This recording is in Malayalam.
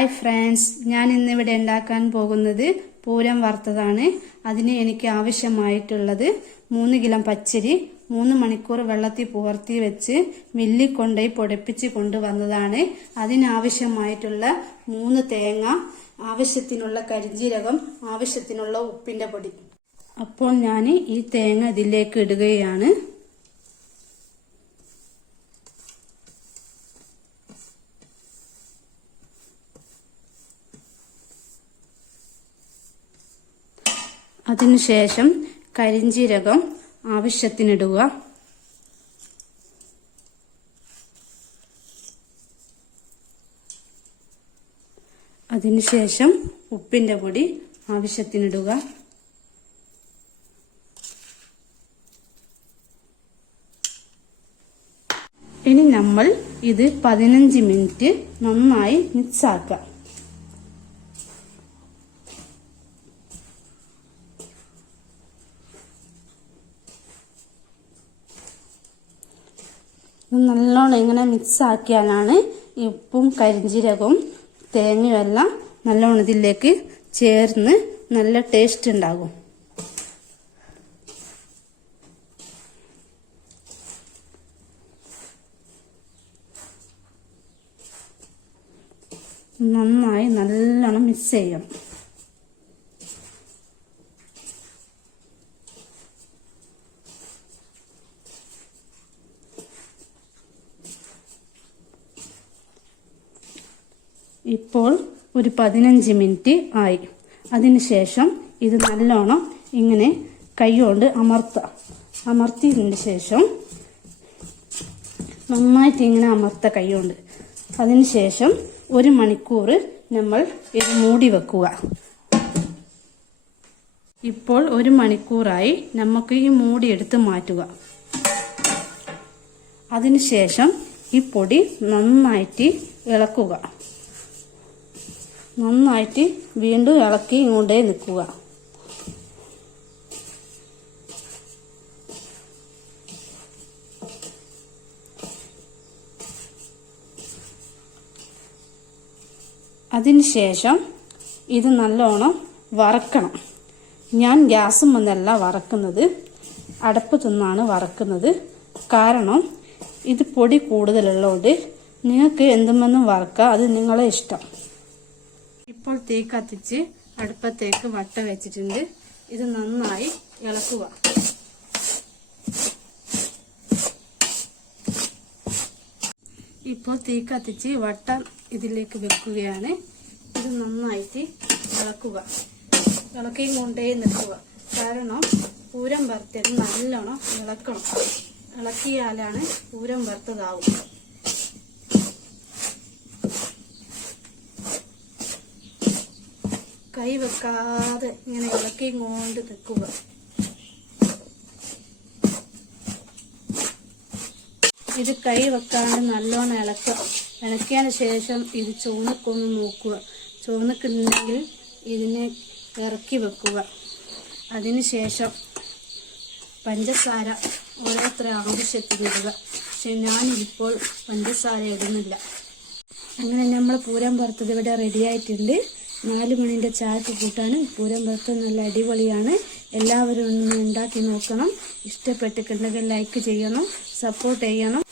ഹായ് ഫ്രണ്ട്സ്, ഞാൻ ഇന്നിവിടെ ഉണ്ടാക്കാൻ പോകുന്നത് പൂരം വറുത്തതാണ്. അതിന് എനിക്ക് ആവശ്യമായിട്ടുള്ളത് 3 കിലോ പച്ചരി 3 മണിക്കൂർ വെള്ളത്തിൽ പുകർത്തി വെച്ച് മില്ലിൽ കൊണ്ടുപോയി പൊടിപ്പിച്ച് കൊണ്ടുവന്നതാണ്. അതിനാവശ്യമായിട്ടുള്ള 3 തേങ്ങ, ആവശ്യത്തിനുള്ള കരിഞ്ജീരകം, ആവശ്യത്തിനുള്ള ഉപ്പിന്റെ പൊടി. അപ്പോൾ ഞാൻ ഈ തേങ്ങ ഇതിലേക്ക് ഇടുകയാണ്. അതിനുശേഷം കരിഞ്ജീരകം ആവശ്യത്തിനിടുക. അതിനുശേഷം ഉപ്പിന്റെ പൊടി ആവശ്യത്തിനിടുക. ഇനി നമ്മൾ ഇത് 15 മിനിറ്റ് നന്നായി മിക്സ് ആക്കാം. നല്ലോണം ഇങ്ങനെ മിക്സ് ആക്കിയാലാണ് ഈ ഉപ്പും കരിഞ്ജീരകവും തേങ്ങയും എല്ലാം നല്ലോണം ഇതിലേക്ക് ചേർന്ന് നല്ല ടേസ്റ്റ് ഉണ്ടാകും. നന്നായി നല്ലോണം മിക്സ് ചെയ്യണം. ഇപ്പോൾ ഒരു 15 മിനിറ്റ് ആയി. അതിനുശേഷം ഇത് നല്ലോണം ഇങ്ങനെ കൈകൊണ്ട് അമർത്തിയതിന് ശേഷം നന്നായിട്ട് ഇങ്ങനെ അമർത്ത കൈകൊണ്ട്. അതിനുശേഷം 1 മണിക്കൂർ നമ്മൾ ഇത് മൂടി വെക്കുക. ഇപ്പോൾ 1 മണിക്കൂറായി. നമുക്ക് ഈ മൂടി എടുത്ത് മാറ്റുക. അതിനുശേഷം ഈ പൊടി നന്നായിട്ട് ഇളക്കുക. നന്നായിട്ട് വീണ്ടും ഇളക്കി ഇങ്ങോട്ടേ നിൽക്കുക. അതിനുശേഷം ഇത് നല്ലോണം വറക്കണം. ഞാൻ ഗ്യാസും ഒന്നല്ല വറക്കുന്നത്, അടുപ്പത്തു നിന്നാണ് വറക്കുന്നത്. കാരണം ഇത് പൊടി കൂടുതലുള്ളതുകൊണ്ട് നിങ്ങൾക്ക് എന്തുമെന്നും വറക്കാം, അത് നിങ്ങളെ ഇഷ്ടം. ഇപ്പോൾ തീ കത്തിച്ച് അടുപ്പത്തേക്ക് വട്ട വെച്ചിട്ടുണ്ട്. ഇത് നന്നായി ഇളക്കുക. ഇപ്പോൾ തീ കത്തിച്ച് വട്ട ഇതിലേക്ക് വെക്കുകയാണ്. ഇത് നന്നായിട്ട് ഇളക്കുക. ഇളക്കിയും കൊണ്ടേ നിൽക്കുക. കാരണം പൂരം വറുത്തത് നല്ലോണം ഇളക്കണം. ഇളക്കിയാലാണ് പൂരം വറുത്തതാവും. കൈ വെക്കാതെ ഇങ്ങനെ ഇളക്കി കൊണ്ട് നിൽക്കുക. ഇത് കൈ വെക്കാണ്ട് നല്ലോണം ഇളക്കിയതിന് ശേഷം ഇത് ചുവന്നൊക്കൊന്ന് നോക്കുക. ചുവന്നൊക്കെയുണ്ടെങ്കിൽ ഇതിനെ ഇറക്കി വെക്കുക. അതിനുശേഷം പഞ്ചസാര ഓരോരുത്തര ആവശ്യത്തിനിടുക. പക്ഷെ ഞാനിപ്പോൾ പഞ്ചസാര ഇടുന്നില്ല. അങ്ങനെ നമ്മൾ പൂരം വറുത്തത് ഇവിടെ റെഡി ആയിട്ടുണ്ട്. 4 മണിൻ്റെ ചായക്ക് കൂട്ടാണ് പൂരം വറുത്തത്. നല്ല അടിപൊളിയാണ്. എല്ലാവരും ഒന്ന് ഉണ്ടാക്കി നോക്കണം. ഇഷ്ടപ്പെട്ടിട്ടുണ്ടെങ്കിൽ ലൈക്ക് ചെയ്യണം, സപ്പോർട്ട് ചെയ്യണം.